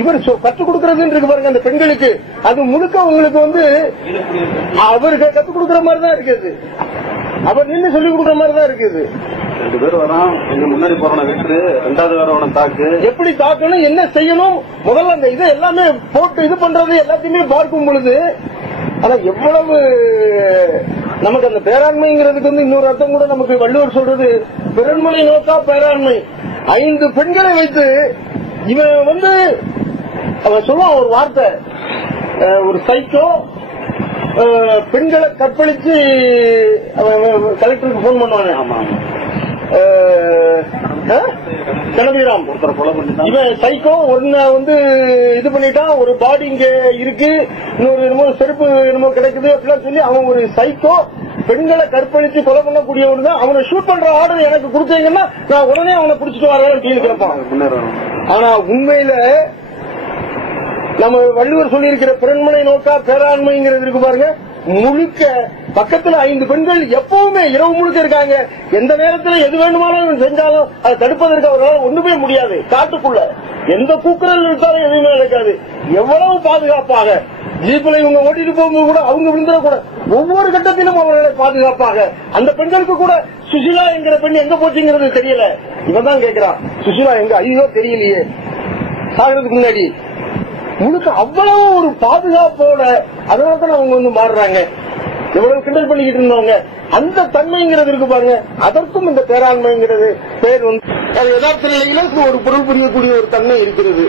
இவர் கற்றுக் கொடுக்கறதுன்னு இருக்கு பாருங்க அந்த பெண்களுக்கு, அது முழுக்க உங்களுக்கு வந்து அவருக்கு கற்றுக் கொடுக்கற மாதிரி தான் இருக்குது. அவர் நின்று சொல்லிக் கொடுக்கற மாதிரி தான் இருக்குது. 2 பேர் வரான், முன்னாடி போறவன விட்டு 2வது வரவன தாக்கு, எப்படி தாக்கணும், என்ன செய்யணும், முதல்ல அந்த இதை எல்லாமே போட்டு இது பண்றது எல்லாத்தையுமே பார்க்கும் பொழுது, ஆனா எவ்வளவு நமக்கு அந்த பேராண்மைங்கிறதுக்கு வந்து இன்னொரு அர்த்தம் கூட நமக்கு வள்ளுவர் சொல்றது, பிறன்மனை நோக்கா பேராண்மை. 5 பெண்களை வைத்து இவன் வந்து அவன் சொல்லுவான் ஒரு வார்த்தை, ஒரு சைக்கோ பெண்களை கற்பழிச்சு கலெக்டருக்கு போன் பண்ணுவாங்க. கணவீராம் இவன் சைக்கோ ஒன்ன வந்து இது பண்ணிட்டான், ஒரு பாடி இங்க இருக்கு, இன்னொரு என்னமோ செருப்பு என்னமோ கிடைக்குது அப்படிலாம் சொல்லி அவன் ஒரு சைக்கோ பெண்களை கற்பழிச்சு கொலை பண்ணக்கூடியவன் தான். அவனை ஷூட் பண்ற ஆர்டர் எனக்கு கொடுத்தீங்கன்னா நான் உடனே அவனை பிடிச்சிட்டு வரேன் அப்படின்னு கேட்பான். ஆனா உண்மையில நம்ம வள்ளுவர் சொல்லி இருக்கிற பிறன்மனை நோக்கா பேராண்மைங்கிறது இருக்கு பாருங்க, முழுக்க பக்கத்துல 5 பெண்கள் எப்பவுமே இரவு முழுக்க இருக்காங்க. எந்த நேரத்தில் எது வேண்டுமானாலும் செஞ்சாலும் அதை தடுப்பதற்கு அவர்களால் ஒண்ணுமே முடியாது. காட்டுக்குள்ள எந்த கூக்குரல் எடுத்தாலும் எதுவுமே நடக்காது. எவ்வளவு பாதுகாப்பாக ஜீப்ல இவங்க ஓட்டிட்டு போகும்போது கூட அவங்க விழுந்துட கூட ஒவ்வொரு கட்டத்திலும் அவர்களை பாதுகாப்பாக. அந்த பெண்களுக்கு கூட சுஷிலா என்கிற பெண் எங்க போச்சுங்கிறது தெரியல. இவன் தான் கேட்கிறான், சுஷிலா எங்க, ஐயோ தெரியலையே, சாகிறதுக்கு முன்னாடி முழுக்க அவ்வளவு ஒரு பாதுகாப்போட. அதனாலதான் அவங்க வந்து மாறுறாங்க. எவ்வளவு கிண்டல் பண்ணிக்கிட்டு இருந்தவங்க அந்த தன்மைங்கிறது இருக்கு பாருங்க, அதற்கும் இந்த பேராண்மைங்கிறது பேர் வந்து யதார்த்த நிலையில ஒரு பொருள் புரியக்கூடிய ஒரு தன்மை இருக்கிறது.